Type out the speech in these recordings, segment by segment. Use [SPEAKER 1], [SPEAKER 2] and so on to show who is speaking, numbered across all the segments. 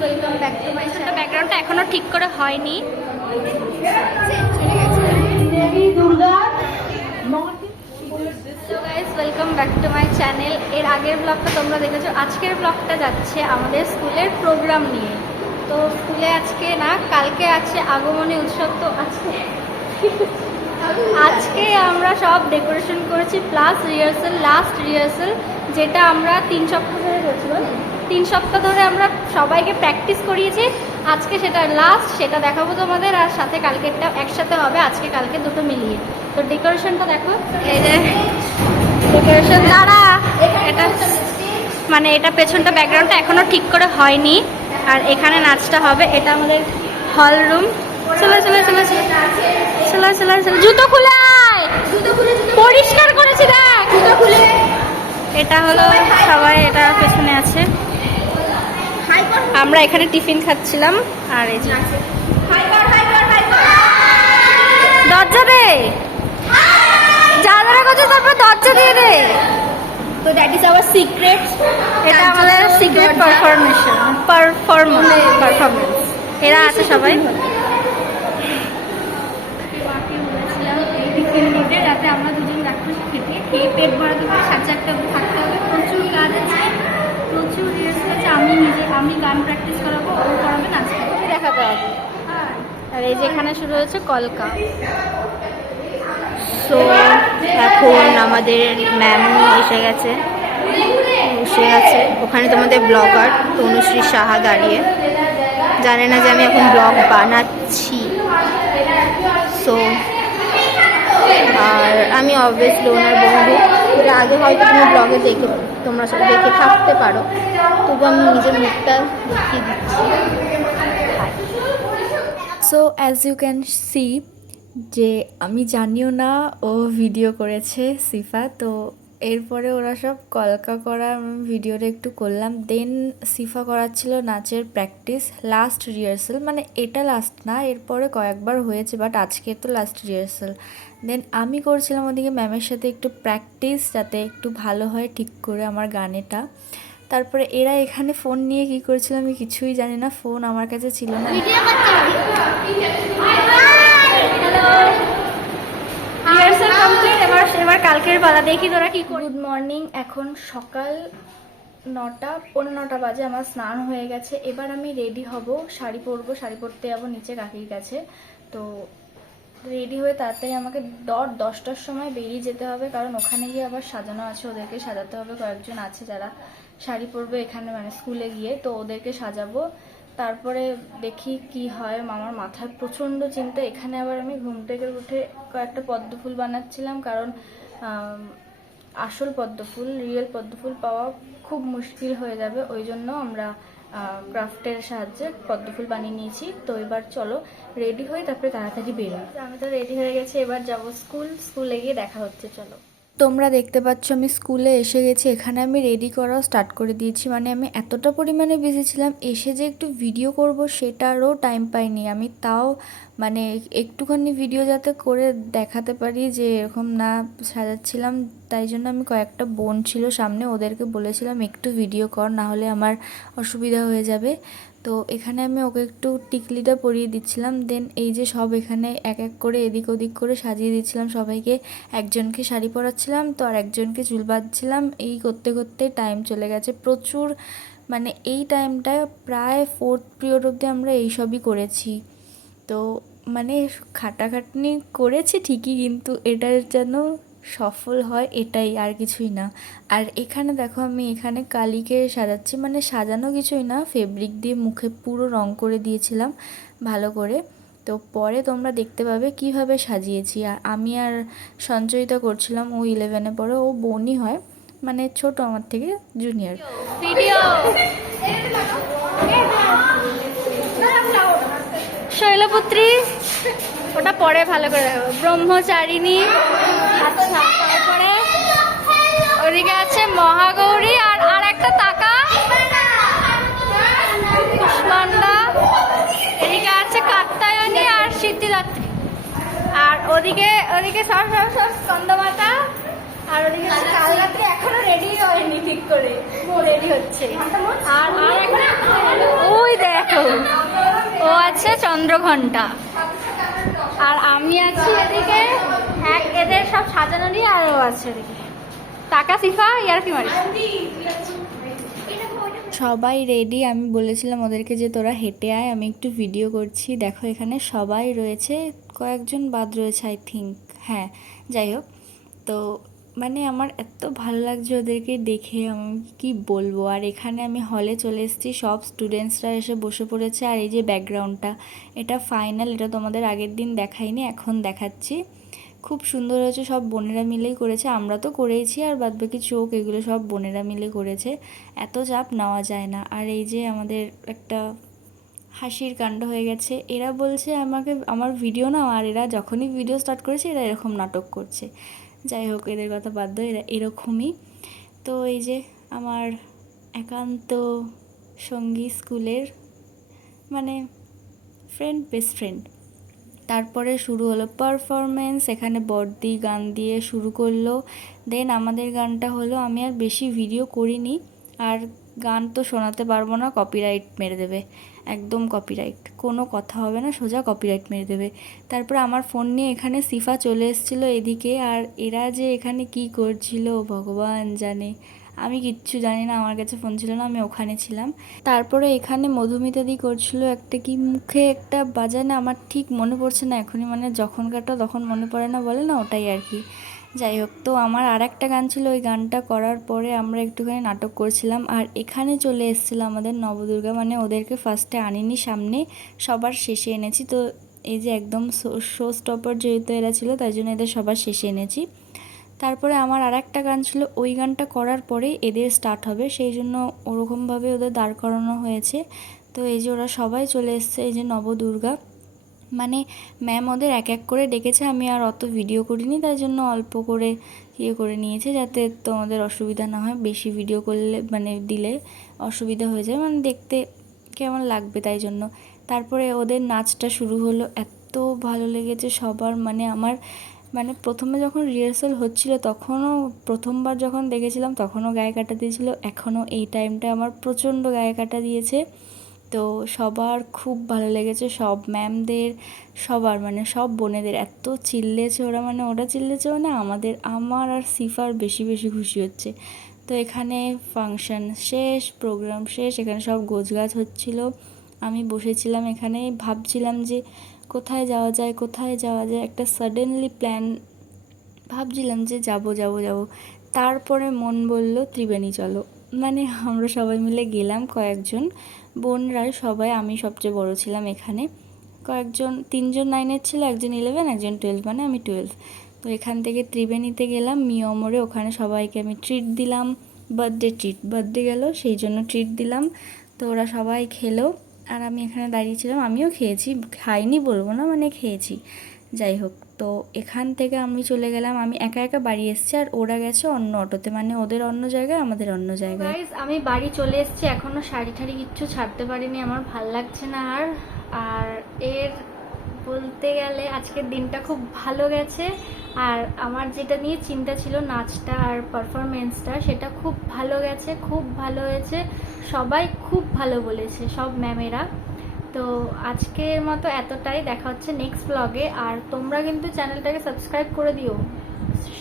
[SPEAKER 1] Welcome back ব্যাকগ্রাউন্ডটা এখনও ঠিক করে হয়নি। Welcome back to my channel এর আগের ব্লগটা তোমরা দেখেছ, আজকের ব্লগটা যাচ্ছে আমাদের স্কুলের প্রোগ্রাম নিয়ে। তো স্কুলে আজকে না, কালকে আছে আগমনী উৎসব, তো আজকে আজকে আমরা সব ডেকোরেশন করেছি প্লাস রিহার্সাল লাস্ট রিহার্সাল যেটা আমরা তিন সপ্তাহ ধরে করছি? তিন সপ্তাহ ধরে আমরা সবাইকে প্র্যাকটিস করিয়েছি। আজকে সেটা লাস্ট সেটা দেখাবো তোমাদের আর সাথে কালকেরটা একসাথে হবে আজকে কালকে দুটো মিলিয়ে। তো ডেকোরেশনটা দেখো। এই যে ডেকোরেশন দ্বারা এটা মানে এটা পেছনটা ব্যাকগ্রাউন্ডটা এখনও ঠিক করে হয়নি। আর এখানে নাচটা হবে এটা আমাদের হল রুম চলো চলো চলো চলো চলো চলো জুতো খুলে পরিষ্কার করেছি দেখ! জুতো খুলে। এটা হলো সবাই এটা পেছনে আছে। আমরা এখানে টিফিন খাচ্ছিলাম আর এই যে দরজা যা যারা করছে তারপর দরজা দিয়ে দে।
[SPEAKER 2] তো দ্যাট ইজ আওয়ার সিক্রেট
[SPEAKER 1] এটা আমাদের সিক্রেট পারফরমেশন পারফরমেন্স পারফরমেন্স এরা আছে সবাই। যাতে আমরা দুজন ডাক্তার খেতে খেয়ে পেট ভরাতে পারি সাড়ে চারটা অবধি থাকতে হবে প্রচুর কাজ আছে প্রচুর রিহার্সাল আছে আমি গান প্র্যাকটিস করাবো ও করাবে নাচ করাবো। দেখাতে আর এই যে এখানে শুরু হয়েছে কলকা।
[SPEAKER 2] সো এখন আমাদের ম্যাম এসে গেছে। বসে আছে। ওখানে তোমাদের ব্লগার তনুশ্রী সাহা দাঁড়িয়ে। জানে না যে আমি এখন ব্লগ বানাচ্ছি। সো আর আমি অবভিয়াসলি ওনার বন্ধু। যেটা আগে হয়তো তুমি ব্লগে দেখে তোমরা সব দেখে থাকতে পারো। তবু আমি নিজের মুখটা দেখিয়ে দিচ্ছি।
[SPEAKER 3] So as you can see যে আমি জানিও না ও ভিডিও করেছে সিফা, তো এরপরে ওরা সব কলকা করা ভিডিওটা একটু করলাম। দেন সিফা করাচ্ছিল নাচের প্র্যাকটিস লাস্ট রিহার্সাল মানে এটা লাস্ট না, এরপরে কয়েকবার হয়েছে বাট আজকে তো লাস্ট রিহার্সাল দেন আমি করছিলাম ওদিকে ম্যামের সাথে একটু প্র্যাকটিস যাতে একটু ভালো হয় ঠিক করে আমার গানেটা। তারপরে এরা এখানে ফোন নিয়ে কি করছিল আমি কিছুই জানি না ফোন আমার কাছে ছিল না
[SPEAKER 1] রিহার্সাল কমপ্লিট এবার এবার কালকের পালা দেখি তোরা কি গুড মর্নিং এখন সকাল নটা পনেরো নটা বাজে, আমার স্নান হয়ে গেছে। এবার আমি রেডি হব, শাড়ি পরবো, শাড়ি পরতে যাব, নিচে কাকির কাছে। তো রেডি হয়ে তাড়াতাড়ি আমাকে দর দশটার সময় বেরিয়ে যেতে হবে, কারণ ওখানে গিয়ে আবার সাজানো আছে, ওদেরকে সাজাতে হবে। কয়েকজন আছে যারা শাড়ি পরবে এখানে মানে স্কুলে গিয়ে, তো ওদেরকে সাজাবো। তারপরে দেখি কি হয় আমার মাথায় প্রচণ্ড চিন্তা। এখানে আবার আমি ঘুম থেকে উঠে কয়েকটা পদ্ম ফুল বানাচ্ছিলাম কারণ আসল পদ্ম ফুল রিয়েল পদ্ম ফুল পাওয়া খুব মুশকিল হয়ে যাবে। ওই জন্য আমরা ক্রাফটের সাহায্যে পদ্ম ফুল বানিয়ে নিয়েছি। তো এবার চলো রেডি হয়ে তারপরে তাড়াতাড়ি বেরোই। আমি তো রেডি হয়ে গেছি, এবার যাব স্কুল স্কুলে গিয়ে দেখা হচ্ছে, চলো।
[SPEAKER 3] তোমরা দেখতে পাচ্ছ আমি স্কুলে এসে গেছি। এখানে আমি রেডি করাও স্টার্ট করে দিয়েছি। মানে আমি এতটা পরিমাণে বিজি ছিলাম, এসে যে একটু ভিডিও করব সেটারও টাইম পাইনি। আমি তাও মানে একটুখানি ভিডিও যাতে করে দেখাতে পারি যে এরকম না সাজাচ্ছিলাম, তাই জন্য আমি কয়েকটা বোন ছিল সামনে, ওদেরকে বলেছিলাম একটু ভিডিও কর, না হলে আমার অসুবিধা হয়ে যাবে। তো এখানে আমি ওকে একটু টিকলিটা পরিয়ে দিচ্ছিলাম দেন এই যে সব এখানে এক এক করে এদিক ওদিক করে সাজিয়ে দিচ্ছিলাম, সবাইকে একজনকে শাড়ি পরাচ্ছিলাম, তো আর একজনকে চুল বাঁধছিলাম, এই করতে করতে টাইম চলে গেছে প্রচুর। মানে এই টাইমটায় প্রায় ফোর্থ পিরিয়ড অবধি আমরা এইসবই করেছি। তো মানে খাটাখাটনি করেছি ঠিকই কিন্তু এটার যেন সফল হয় এটাই আর কিছুই না। আর এখানে দেখো আমি এখানে কালীকে সাজাচ্ছি মানে সাজানো কিছুই না ফেব্রিক দিয়ে মুখে পুরো রং করে দিয়েছিলাম ভালো করে। তো পরে তোমরা দেখতে পাবে কীভাবে সাজিয়েছি। আর আমি আর সঞ্চয়িতা করছিলাম ও ইলেভেনে পরে ও বোনই হয় মানে ছোট আমার থেকে জুনিয়র
[SPEAKER 1] ভিডিও শৈলপুত্রী। ওটা পরে ভালো করে ব্রহ্মচারিণী আচ্ছা ওদিকে আছে মহাগৌরী আর আর একটা তাকা কুষ্মান্ডা এদিকে আছে কাত্তায়নী আর সিদ্ধিদাত্রী। আর ওদিকে ওদিকে সব সব সব স্কন্দমাতা আর ওদিকে কাল এখনও রেডি হয়নি ঠিক করে রেডি হচ্ছে। আর আর ওই দেখ, ও আছে চন্দ্রঘণ্টা। আর আমি আছি এদিকে। এক এদের সব সাজানো নিয়ে আর ও আছে এদিকে। টাকা সিফা, ইয়ার কি মারি
[SPEAKER 3] সবাই রেডি আমি বলেছিলাম ওদেরকে যে তোরা হেঁটে আয়, আমি একটু ভিডিও করছি। দেখো এখানে সবাই রয়েছে, কয়েকজন বাদ রয়েছে আই থিঙ্ক হ্যাঁ যাই হোক। তো মানে আমার এত ভালো লাগছে ওদেরকে দেখে, আমি কি বলব? আর এখানে আমি হলে চলে এসেছি, সব স্টুডেন্টসরা এসে বসে পড়েছে, আর এই যে ব্যাকগ্রাউন্ডটা এটা ফাইনাল এটা তোমাদের আগের দিন দেখাইনি, এখন দেখাচ্ছি। খুব সুন্দর হয়েছে, সব বোনেরা মিলেই করেছে, আমরা তো করেইছি, আর বাদবাকি চোখ, এগুলো সব বোনেরা মিলে করেছে। এত চাপ নেওয়া যায় না। আর এই যে আমাদের একটা হাসির কাণ্ড হয়ে গেছে, এরা বলছে আমাকে, আমার ভিডিও নাও আর এরা যখনই ভিডিও স্টার্ট করেছে, এরা এরকম নাটক করছে। যাই হোক, এদের কথা বাধ্য এরা এরকমই। তো এই যে আমার একান্ত সঙ্গী স্কুলের মানে ফ্রেন্ড বেস্ট ফ্রেন্ড তারপরে শুরু হলো পারফরমেন্স এখানে বর্দি গান দিয়ে শুরু করল। দেন আমাদের গানটা হলো, আমি আর বেশি ভিডিও করিনি। আর গান তো শোনাতে পারব না কপিরাইট মেরে দেবে। একদম কপিরাইট কোনো কথা হবে না, সোজা কপিরাইট মেরে দেবে। তারপরে আমার ফোন নিয়ে এখানে সিফা চলে এসেছিল এদিকে, আর এরা যে এখানে কি করছিল ভগবান জানে। আমি কিচ্ছু জানি না, আমার কাছে ফোন ছিল না, আমি ওখানে ছিলাম। তারপরে এখানে মধুমিতাদি করছিল একটা কি, মুখে একটা বাজায় না আমার ঠিক মনে পড়ছে না, এখনই মানে যখনকারটা তখন মনে পড়ে না বলে না, ওটাই আর কি। যাই হোক, তো আমার আর একটা গান ছিল, ওই গানটা করার পরে আমরা একটুখানি নাটক করছিলাম। আর এখানে চলে এসেছিল আমাদের নবদুর্গা মানে ওদেরকে ফার্স্টে আনিনি, সামনে সবার শেষে এনেছি। তো এই যে একদম শো স্টপার যেহেতু এরা ছিল, তাই জন্য এদের সবার শেষে এনেছি। তারপরে আমার আর একটা গান ছিল, ওই গানটা করার পরেই এদের স্টার্ট হবে। সেই জন্য ওরকমভাবে ওদের দাঁড় করানো হয়েছে। তো এই যে ওরা সবাই চলে এসছে, এই যে নবদুর্গা। মানে ম্যাম ওদের এক এক করে ডেকেছে, আমি আর অত ভিডিও করিনি, তাই জন্য অল্প করে ইয়ে করে নিয়েছে যাতে তোমাদের অসুবিধা না হয়। বেশি ভিডিও করলে মানে দিলে অসুবিধা হয়ে যায় মানে দেখতে কেমন লাগবে তাই জন্য। তারপরে ওদের নাচটা শুরু হলো, এত ভালো লেগেছে সবার মানে আমার মানে প্রথমে যখন রিহার্সাল হচ্ছিল, তখনও প্রথমবার যখন দেখেছিলাম, তখনও গায়ে কাটা দিয়েছিল, এখনও এই টাইমটা আমার প্রচণ্ড গায়ে কাটা দিয়েছে। তো সবার খুব ভালো লেগেছে, সব ম্যামদের, সবার মানে সব বোনেদের। এত চিল্লেছে ওরা মানে ওরা চিল্লেছে না, আমাদের, আমার আর সিফার বেশি বেশি খুশি হচ্ছে। তো এখানে ফাংশন শেষ, প্রোগ্রাম শেষ, এখানে সব গোছগাছ হচ্ছিল। আমি বসেছিলাম এখানে, ভাবছিলাম যে কোথায় যাওয়া যায়, কোথায় যাওয়া যায়। একটা সাডেনলি প্ল্যান ভাবছিলাম যে যাব যাব যাব। তারপরে মন বলল, ত্রিবেণী চলো। মানে আমরা সবাই মিলে গেলাম কয়েকজন। বোনরা সবাই, আমি সবচেয়ে বড় ছিলাম এখানে। কয়েকজন, তিনজন নাইনের ছিল, একজন ইলেভেন একজন টুয়েলভ মানে আমি টুয়েলভ তো এখান থেকে ত্রিবেণীতে গেলাম মিয়মরে ওখানে সবাইকে আমি ট্রিট দিলাম বার্থডে ট্রিট বার্থডে গেল, সেই জন্য ট্রিট দিলাম। তো ওরা সবাই খেলো, আর আমি এখানে দাঁড়িয়েছিলাম আমিও খেয়েছি, খাইনি বলব না মানে খেয়েছি। যাই হোক, তো এখান থেকে আমি চলে গেলাম। আমি একা একা বাড়ি এসেছি আর ওরা গেছে অন্য অটোতে। মানে ওদের অন্য জায়গায়, আমাদের অন্য জায়গায়।
[SPEAKER 1] আমি বাড়ি চলে এসেছি। এখনও শাড়ি ঠাড়ি কিচ্ছু ছাড়তে পারিনি। আমার ভালো লাগছে না আর। আর এর বলতে গেলে আজকের দিনটা খুব ভালো গেছে। আর আমার যেটা নিয়ে চিন্তা ছিল নাচটা আর পারফরমেন্সটা সেটা খুব ভালো গেছে, খুব ভালো হয়েছে। সবাই খুব ভালো বলেছে, সব ম্যামেরা তো আজকের মতো এতটাই। দেখা হচ্ছে নেক্সট ব্লগে আর তোমরা কিন্তু চ্যানেলটাকে সাবস্ক্রাইব করে দিও।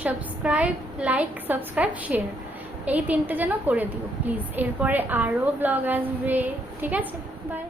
[SPEAKER 1] সাবস্ক্রাইব লাইক সাবস্ক্রাইব শেয়ার এই তিনটে যেন করে দিও প্লিজ এরপরে আরও ব্লগ আসবে। ঠিক আছে? বাই